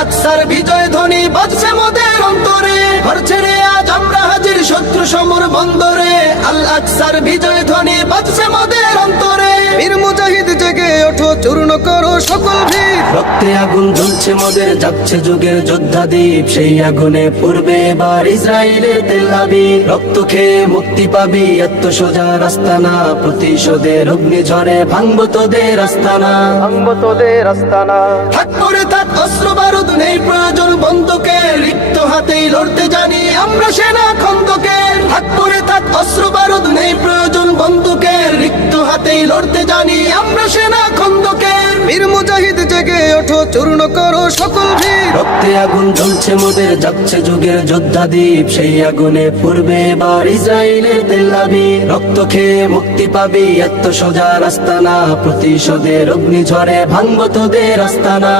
আকসার বিজয় ধ্বনি বাজছে মোদের অন্তরে, ঘর ছেড়ে আজ আমরা হাজির শত্রু সমর বন্দরে। আল আকসার বিজয় ধ্বনি বাজছে মোদের অন্তরে। বীর মুজাহিদ জেগে ওঠো, চূর্ণ করো সকল ভিড়। রক্তে আগুন জ্বলছে মোদের, যাচ্ছে যুগের যোদ্ধা দ্বীপ। সেই আগুনে পূর্বে এবার ইসরায়েলের তেল আবিব। রক্ত খেয়ে মুক্তি পাবি, এত সোজা রাস্তা না। প্রতিশোধের অগ্নিঝড়ে ভাঙবো তোদের আস্তানা, ভাঙবো তোদের আস্তানা। থাক পড়ে থাক অস্ত্র বারুদ, নেই প্রয়োজন বন্দুকের। লিপ্ত হাতেই লড়তে জানি আমরা সেনা খন্দকের। থাক পড়ে থাক অস্ত্র বারুদ, নেই প্রয়োজন বন্দুকের। লিপ্ত হাতেই লড়তে জানি আমরা সেনা খন্দকের। বীর মুজাহিদ জেগে ওঠো, চূর্ণ করো সকল ভিড়। রক্তে আগুন জ্বলছে মোদের, যাচ্ছে যুগের যোদ্ধা দ্বীপ। সেই আগুনে পূর্বে এবার ইসরায়েলের তেল আবিব। রক্ত খেয়ে মুক্তি পাবি, এত সোজা রাস্তা না। প্রতিশোধের অগ্নিঝড়ে ভাঙবো তোদের আস্তানা।